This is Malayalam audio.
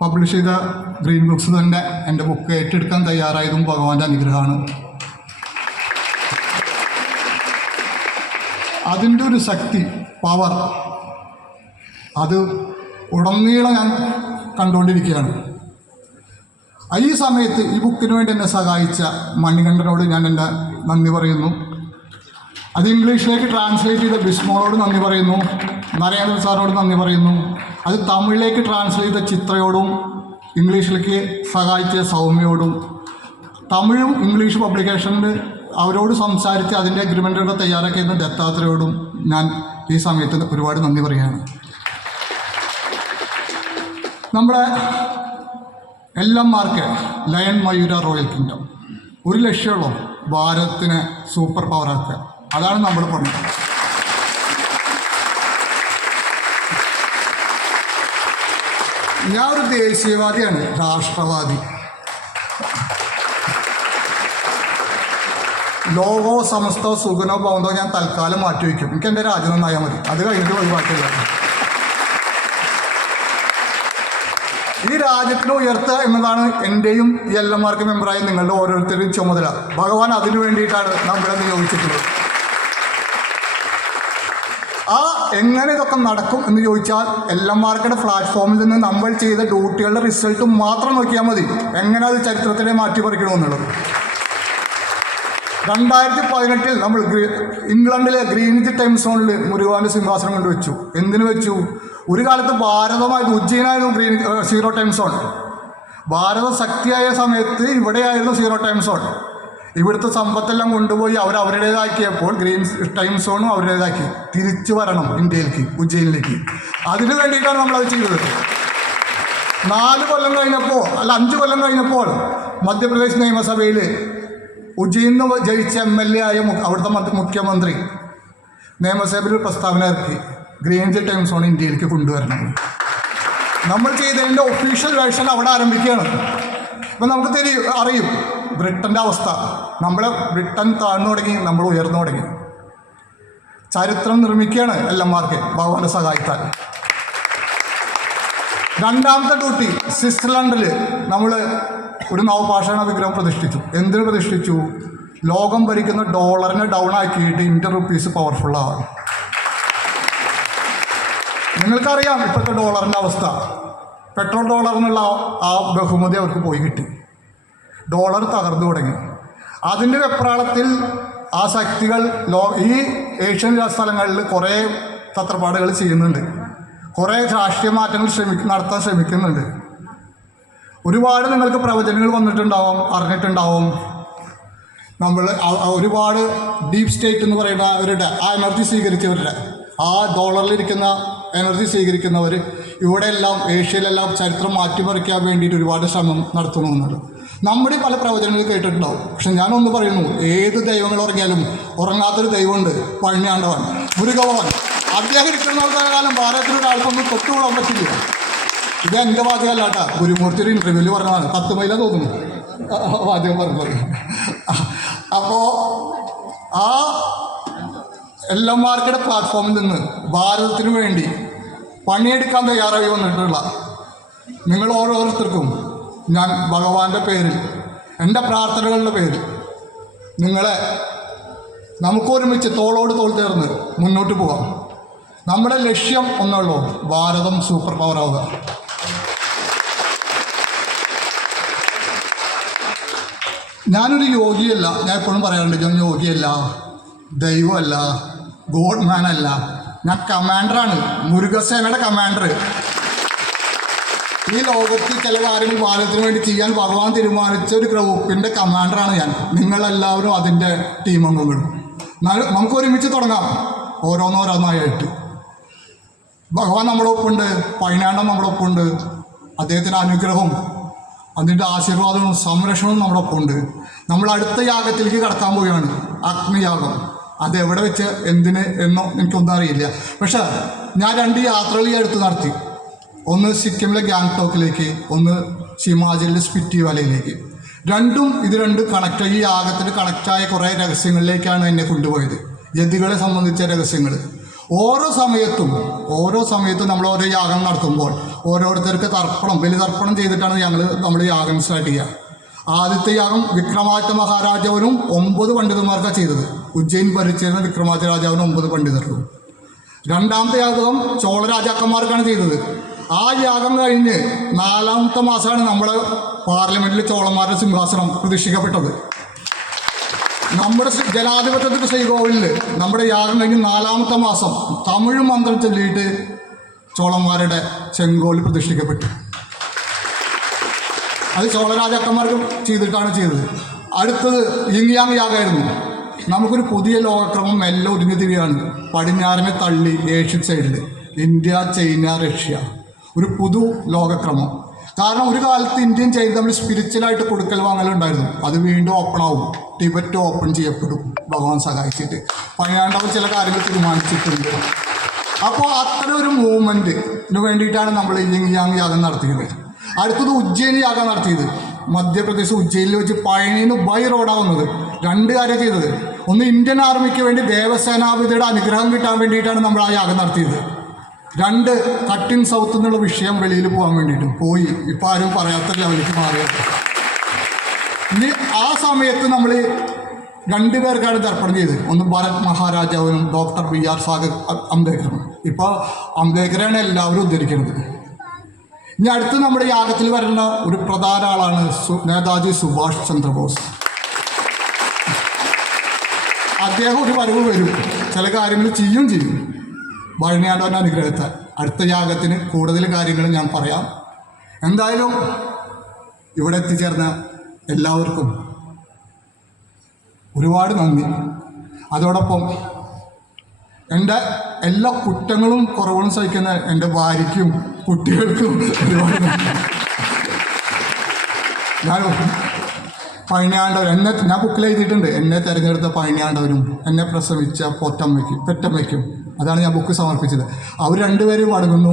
പബ്ലിഷ് ചെയ്ത ഗ്രീൻ ബുക്സ് തന്നെ എൻ്റെ ബുക്ക് ഏറ്റെടുക്കാൻ തയ്യാറായതും ഭഗവാന്റെ അനുഗ്രഹമാണ്. അതിൻ്റെ ഒരു ശക്തി, പവർ, അത് ഉടനീളം ഞാൻ കണ്ടുകൊണ്ടിരിക്കുകയാണ്. ഈ സമയത്ത് ഈ ബുക്കിന് വേണ്ടി എന്നെ സഹായിച്ച മണികണ്ഠനോട് ഞാൻ എൻ്റെ നന്ദി പറയുന്നു. അത് ഇംഗ്ലീഷിലേക്ക് ട്രാൻസ്ലേറ്റ് ചെയ്ത ബിസ്മോളോട് നന്ദി പറയുന്നു. നരേന്ദ്ര സാറിനോട് നന്ദി പറയുന്നു. അത് തമിഴിലേക്ക് ട്രാൻസ്ലേറ്റ് ചെയ്ത ചിത്രയോടും ഇംഗ്ലീഷിലേക്ക് സഹായിച്ച സൗമ്യയോടും തമിഴും ഇംഗ്ലീഷ് പബ്ലിക്കേഷനിൽ അവരോട് സംസാരിച്ച് അതിൻ്റെ അഗ്രിമെൻറ്റുകൾ തയ്യാറാക്കിയിരുന്ന ദത്താത്രയോടും ഞാൻ ഈ സമയത്ത് ഒരുപാട് നന്ദി പറയുകയാണ്. നമ്മുടെ എല്ലന്മാർക്ക് ലയൺ മയൂര റോയൽ കിങ്ഡം ഒരു ലക്ഷ്യമുള്ളൂ, ഭാരതത്തിനെ സൂപ്പർ പവറാക്കുക. അതാണ് നമ്മൾ പറഞ്ഞത്. ഞാൻ ഒരു ദേശീയവാദിയാണ്, രാഷ്ട്രവാദി. ലോകോ സമസ്തോ സുഖനോ ഭവന്തോ ഞാൻ തൽക്കാലം മാറ്റിവെക്കും. എനിക്ക് എൻ്റെ രാജ്യം നന്നായാൽ മതി, അത് കഴിഞ്ഞിട്ട് ഒഴിവാക്കില്ല. ഈ രാജ്യത്തിനെ ഉയർത്തുക എന്നതാണ് എൻ്റെയും ഈ എല്ലന്മാർക്ക് മെമ്പറായി നിങ്ങളുടെ ഓരോരുത്തരുടെയും ചുമതല. ഭഗവാൻ അതിനു വേണ്ടിയിട്ടാണ് നമ്മളെ നിയോഗിച്ചിട്ടുള്ളത്. എങ്ങനെ ഇതൊക്കെ നടക്കും എന്ന് ചോദിച്ചാൽ എല്ലന്മാർക്കുടെ പ്ലാറ്റ്ഫോമിൽ നിന്ന് നമ്മൾ ചെയ്ത ഡ്യൂട്ടികളുടെ റിസൾട്ട് മാത്രം നോക്കിയാൽ മതി, എങ്ങനെ അത് ചരിത്രത്തിനെ മാറ്റിപ്പറിക്കണമെന്നുള്ളത്. 2018 നമ്മൾ ഇംഗ്ലണ്ടിലെ ഗ്രീനിച്ച് ടൈം സോണിൽ മുരുകാൻ്റെ സിംഹാസനം കൊണ്ട് വെച്ചു. എന്തിനു വെച്ചു? ഒരു കാലത്ത് ഭാരതമായിരുന്നു, ഉജ്ജയിനായിരുന്നു സീറോ ടൈം സോൺ. ഭാരത ശക്തിയായ സമയത്ത് ഇവിടെയായിരുന്നു സീറോ ടൈം സോൺ. ഇവിടുത്തെ സമ്പത്തെല്ലാം കൊണ്ടുപോയി അവരുടേതാക്കിയപ്പോൾ ഗ്രീൻ ടൈം സോണും അവരുടേതാക്കി. തിരിച്ചു വരണം ഇന്ത്യയിലേക്ക്, ഉജ്ജയിനിലേക്ക്. അതിനു വേണ്ടിയിട്ടാണ് നമ്മളത് ചെയ്തത്. 4 കൊല്ലം കഴിഞ്ഞപ്പോൾ, അല്ല 5 കൊല്ലം കഴിഞ്ഞപ്പോൾ മധ്യപ്രദേശ് നിയമസഭയിൽ ഉജ്ജയിന്ന് ജയിച്ച MLA ആയ അവിടുത്തെ മുഖ്യമന്ത്രി നിയമസഭയിൽ പ്രസ്താവന ഇറക്കി, ഗ്രീൻ ടൈം സോൺ ഇന്ത്യയിലേക്ക് കൊണ്ടുവരണം. നമ്മൾ ചെയ്തതിൻ്റെ ഒഫീഷ്യൽ വേർഷൻ അവിടെ ആരംഭിക്കുകയാണ്. ഇപ്പം നമുക്ക് അറിയും ബ്രിട്ടൻ്റെ അവസ്ഥ. ബ്രിട്ടൻ താഴ്ന്നു തുടങ്ങി, നമ്മൾ ഉയർന്നു തുടങ്ങി. ചരിത്രം നിർമ്മിക്കുകയാണ് എല്ലന്മാർക്ക് ഭഗവാന്റെ സഹായത്താൽ. രണ്ടാമത്തെ ഡ്യൂട്ടി സ്വിറ്റ്സർലൻഡിൽ നമ്മൾ ഒരു നവപാഷാണ വിഗ്രഹം പ്രതിഷ്ഠിച്ചു. എന്തിനു പ്രതിഷ്ഠിച്ചു? ലോകം ഭരിക്കുന്ന ഡോളറിനെ ഡൗൺ ആക്കിയിട്ട് ഇന്ത്യൻ റുപ്പീസ് പവർഫുള്ളാണ്. നിങ്ങൾക്കറിയാം ഇപ്പോഴത്തെ ഡോളറിൻ്റെ അവസ്ഥ. പെട്രോൾ ഡോളർ എന്നുള്ള ആ ബഹുമതി അവർക്ക് പോയി കിട്ടി. ഡോളർ തകർന്നു തുടങ്ങി. അതിൻ്റെ വെപ്രാളത്തിൽ ആ ശക്തികൾ ഈ ഏഷ്യൻ സ്ഥലങ്ങളിൽ കുറേ തത്രപ്പാടുകൾ ചെയ്യുന്നുണ്ട്. കുറേ രാഷ്ട്രീയ മാറ്റങ്ങൾ നടത്താൻ ശ്രമിക്കുന്നുണ്ട്. ഒരുപാട് നിങ്ങൾക്ക് പ്രവചനങ്ങൾ വന്നിട്ടുണ്ടാവും, അറിഞ്ഞിട്ടുണ്ടാവും. നമ്മൾ ഒരുപാട് ഡീപ്പ് സ്റ്റേറ്റ് എന്ന് പറയുന്ന അവരുടെ ആ എനർജി സ്വീകരിച്ചവരുടെ, ആ ഡോളറിലിരിക്കുന്ന എനർജി സ്വീകരിക്കുന്നവർ ഇവിടെയെല്ലാം ഏഷ്യയിലെല്ലാം ചരിത്രം മാറ്റിമറിക്കാൻ വേണ്ടിയിട്ട് ഒരുപാട് ശ്രമം നടത്തുന്നുണ്ട്. നമ്മുടെ പല പ്രവചനങ്ങൾ കേട്ടിട്ടുണ്ടാവും. പക്ഷെ ഞാനൊന്ന് പറയുന്നു, ഏത് ദൈവങ്ങൾ ഉറങ്ങിയാലും ഉറങ്ങാത്തൊരു ദൈവമുണ്ട്, പഴഞ്ഞാണ്ടവൻ, മുരുകഭവൻ. അദ്ദേഹം ഇരിക്കുന്ന കാലം ഭാരതത്തിലൊരാൾക്കൊന്നും തൊട്ടുകൂടാൻ പറ്റില്ല. ഇത് എൻ്റെ വാചകമല്ല കേട്ടോ, ഗുരുമൂർത്തി ഒരു ഇൻ്റർവ്യൂവിൽ പറഞ്ഞതാണ്. 10 മൈല തോന്നുന്നു വാചകം പറഞ്ഞത്. അപ്പോൾ ആ എല്ലന്മാർക്കുടെ പ്ലാറ്റ്ഫോമിൽ നിന്ന് ഭാരതത്തിന് വേണ്ടി പണിയെടുക്കാൻ തയ്യാറായി വന്നിട്ടുള്ള നിങ്ങൾ ഓരോരുത്തർക്കും ഞാൻ ഭഗവാന്റെ പേരിൽ, എൻ്റെ പ്രാർത്ഥനകളുടെ പേരിൽ നിങ്ങളെ നമുക്കൊരുമിച്ച് തോളോട് തോൾ ചേർന്ന് മുന്നോട്ട് പോകാം. നമ്മുടെ ലക്ഷ്യം ഒന്നുള്ളൂ, ഭാരതം സൂപ്പർ പവറാവുക. ഞാനൊരു യോഗിയല്ല, ഞാൻ എപ്പോഴും പറയാറുണ്ട്, ഞാൻ യോഗിയല്ല, ദൈവമല്ല, ഗോഡ് മാൻ അല്ല, ഞാൻ കമാൻഡറാണ്, മുരുകസേനയുടെ കമാൻഡർ. ഈ ലോകത്ത് ചില കാര്യങ്ങൾ ഭാരതത്തിന് വേണ്ടി ചെയ്യാൻ ഭഗവാൻ തീരുമാനിച്ച ഒരു ഗ്രൂപ്പിൻ്റെ കമാൻഡറാണ് ഞാൻ. നിങ്ങളെല്ലാവരും അതിൻ്റെ ടീം അംഗങ്ങളും. നമുക്ക് ഒരുമിച്ച് തുടങ്ങാം, ഓരോന്നോരോന്നായിട്ട്. ഭഗവാൻ നമ്മുടെ ഒപ്പുണ്ട്, പൈനാണ്ടം നമ്മുടെ ഒപ്പുണ്ട്. അദ്ദേഹത്തിൻ്റെ അനുഗ്രഹവും അതിൻ്റെ ആശീർവാദവും സംരക്ഷണവും നമ്മുടെ ഒപ്പമുണ്ട്. നമ്മൾ അടുത്ത യാഗത്തിലേക്ക് കടക്കാൻ പോവുകയാണ്, അഗ്നിയാഗം. അതെവിടെ വെച്ച് എന്തിന് എന്നോ എനിക്കൊന്നും അറിയില്ല. പക്ഷേ ഞാൻ 2 യാത്രകൾ ഈ അടുത്ത് നടത്തി. ഒന്ന് സിക്കിമിലെ ഗാങ്ടോക്കിലേക്ക്, ഒന്ന് ഹിമാചലിലെ സ്പിറ്റി വാലിയിലേക്ക്. ഇത് രണ്ടും കണക്റ്റായി, ഈ യാഗത്തിന് കണക്റ്റായ കുറേ രഹസ്യങ്ങളിലേക്കാണ് എന്നെ കൊണ്ടുപോയത്. യതികളെ സംബന്ധിച്ച രഹസ്യങ്ങൾ. ഓരോ സമയത്തും നമ്മൾ ഓരോ യാഗം നടത്തുമ്പോൾ ഓരോരുത്തർക്ക് തർപ്പണം ബലിതർപ്പണം ചെയ്തിട്ടാണ് നമ്മൾ യാഗം സ്റ്റാർട്ട് ചെയ്യുക. ആദ്യത്തെ യാഗം വിക്രമാദിത്യ മഹാരാജാവിനും 9 പണ്ഡിതന്മാർക്കാണ് ചെയ്തത്. ഉജ്ജയിൻ ഭരിച്ചിരുന്ന വിക്രമാദിത്യ രാജാവിനും 9 പണ്ഡിതർക്കും. രണ്ടാമത്തെ യാഗം ചോള രാജാക്കന്മാർക്കാണ് ചെയ്തത്. ആ യാഗം കഴിഞ്ഞ് 4ാമത്തെ മാസമാണ് നമ്മുടെ പാർലമെൻറ്റിൽ ചോളന്മാരുടെ സിംഹാസനം പ്രതിഷ്ഠിക്കപ്പെട്ടത്. നമ്മുടെ ജനാധിപത്യത്തിൻ്റെ ശ്രീകോവിലിൽ നമ്മുടെ യാഗം കഴിഞ്ഞ് 4ാമത്തെ മാസം തമിഴ് മന്ത്രം ചൊല്ലിയിട്ട് ചോളന്മാരുടെ ചെങ്കോൽ പ്രതിഷ്ഠിക്കപ്പെട്ടു. അത് ചോള രാജാക്കന്മാർക്ക് ചെയ്തിട്ടാണ് ചെയ്തത്. അടുത്തത് യിങ്യാങ് യാഗമായിരുന്നു. നമുക്കൊരു പുതിയ ലോകക്രമം മെല്ലെ ഒതുങ്ങി തിരിയാണ്. പടിഞ്ഞാറിനെ തള്ളി ഏഷ്യൻ സൈഡിൽ ഇന്ത്യ, ചൈന, റഷ്യ, ഒരു പുതു ലോകക്രമം. കാരണം ഒരു കാലത്ത് ഇന്ത്യയും ചൈന തമ്മിൽ സ്പിരിച്വലായിട്ട് കൊടുക്കൽ വാങ്ങലുണ്ടായിരുന്നു. അത് വീണ്ടും ഓപ്പൺ ആവും. ടിബറ്റ് ഓപ്പൺ ചെയ്യപ്പെടും ഭഗവാൻ സഹായിച്ചിട്ട്. പതിനാണ്ടവൻ ചില കാര്യങ്ങൾ തീരുമാനിച്ചിട്ടുണ്ട്. അപ്പോൾ അത്തരം ഒരു മൂവ്മെൻറ്റിന് വേണ്ടിയിട്ടാണ് നമ്മൾ യിങ്യാങ് യാഗം നടത്തിയത്. അടുത്തത് ഉജ്ജയിൻ യാഗം നടത്തിയത്. മധ്യപ്രദേശ് ഉജ്ജയിനിൽ വെച്ച് പഴനിന്ന് ബൈ റോഡാവുന്നത്. 2 കാര്യം ചെയ്തത്. ഒന്ന്, ഇന്ത്യൻ ആർമിക്ക് വേണ്ടി ദേവസേനാപതിയുടെ അനുഗ്രഹം കിട്ടാൻ വേണ്ടിയിട്ടാണ് നമ്മൾ ആ യാഗം നടത്തിയത്. 2, കട്ടിൻ സൗത്ത് എന്നുള്ള വിഷയം വെളിയിൽ പോകാൻ വേണ്ടിയിട്ടും പോയി. ഇപ്പം ആരും പറയാത്ത ലെവലിലേക്ക് മാറിയത്. ഇനി ആ സമയത്ത് നമ്മൾ 2 പേർക്കാണ് തർപ്പണം ചെയ്തത്. ഒന്ന് ഭരത് മഹാരാജാവിനും ഡോക്ടർ BR അംബേദ്കറും. ഇപ്പോൾ അംബേദ്കറാണ് എല്ലാവരും ഉദ്ധരിക്കുന്നത്. ഇനി അടുത്ത് നമ്മുടെ യാഗത്തിൽ വരുന്ന ഒരു പ്രധാന ആളാണ് നേതാജി സുഭാഷ് ചന്ദ്രബോസ്. അദ്ദേഹം ഒരു വരവ് വരും, ചില കാര്യങ്ങൾ ചെയ്യും. ഭരണിയാണ്ടവൻ്റെ അനുഗ്രഹത്താൽ അടുത്ത യാഗത്തിന് കൂടുതൽ കാര്യങ്ങൾ ഞാൻ പറയാം. എന്തായാലും ഇവിടെ എത്തിച്ചേർന്ന എല്ലാവർക്കും ഒരുപാട് നന്ദി. അതോടൊപ്പം എൻ്റെ എല്ലാ കുറ്റങ്ങളും കുറവുകളും സഹിക്കുന്ന എൻ്റെ ഭാര്യയ്ക്കും കുട്ടികൾക്കും ഒരുപാട് നന്ദി. ഞാൻ പഴനിയാണ്ടവൻ ഞാൻ ബുക്കിൽ എഴുതിയിട്ടുണ്ട്. എന്നെ തിരഞ്ഞെടുത്ത പഴനിയാണ്ടവനും എന്നെ പ്രസവിച്ച പെറ്റമ്മയ്ക്കും അതാണ് ഞാൻ ബുക്ക് സമർപ്പിച്ചത്. അവർ 2 പേരും അടങ്ങുന്നു.